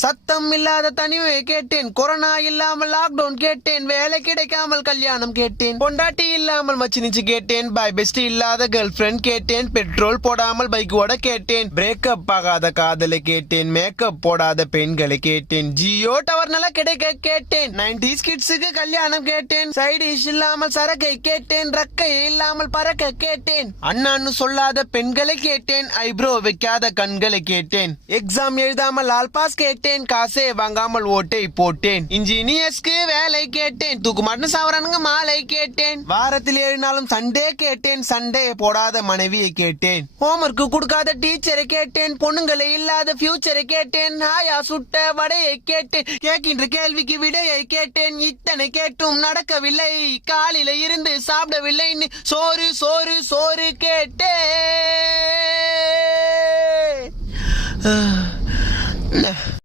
சத்தம் இல்லாத தனிமை கேட்டேன், கொரோனா இல்லாமல் லாக்டவுன் கேட்டேன், வேலை கிடைக்காமல் கல்யாணம் கேட்டேன், பொண்டாட்டி இல்லாமல் மச்சினிச்சு கேட்டேன், பாய் பெஸ்ட் இல்லாத கேர்ள் ஃபிரெண்ட் கேட்டேன், பெட்ரோல் போடாமல் பைக் ஓட கேட்டேன், பிரேக்கப் ஆகாத காதலை கேட்டேன், மேக்கப் போடாத பெண்களை கேட்டேன், ஜியோ டவர் நல்லா கிடைக்க கேட்டேன், 90s கிட்ஸுக்கு கல்யாணம் கேட்டேன், சைடு டிஷ் இல்லாமல் சரக்கை கேட்டேன், ரக்கை இல்லாமல் பறக்க கேட்டேன், அண்ணான்னு சொல்லாத பெண்களை கேட்டேன், ஐப்ரோ வைக்காத கண்களை கேட்டேன், எக்ஸாம் எழுதாமல் லால் பாஸ் கேட்டேன், காசே வாங்காமல் ஓட்டை போட்டேன், இன்ஜினியர்ஸ்க்கு வேலை கேட்டேன், தூக்கு மாட்டு சாவரானுங்க மாலை கேட்டேன், வாரத்தில் 7 நாளும் சண்டே கேட்டேன், சண்டே போடாத மனைவியை கேட்டேன், ஹோம்ஒர்க் கொடுக்காத டீச்சரை கேட்டேன், பொண்ணுங்களை இல்லாத ஃபியூச்சரை கேட்டேன், ஆயா சுட்ட வடையை கேட்டேன், கேட்கின்ற கேள்விக்கு விடையை கேட்டேன், இத்தனை கேட்டும் நடக்கவில்லை, காலில இருந்து சாப்பிடவில்லைன்னு சோறு சோறு சோறு கேட்டேன்.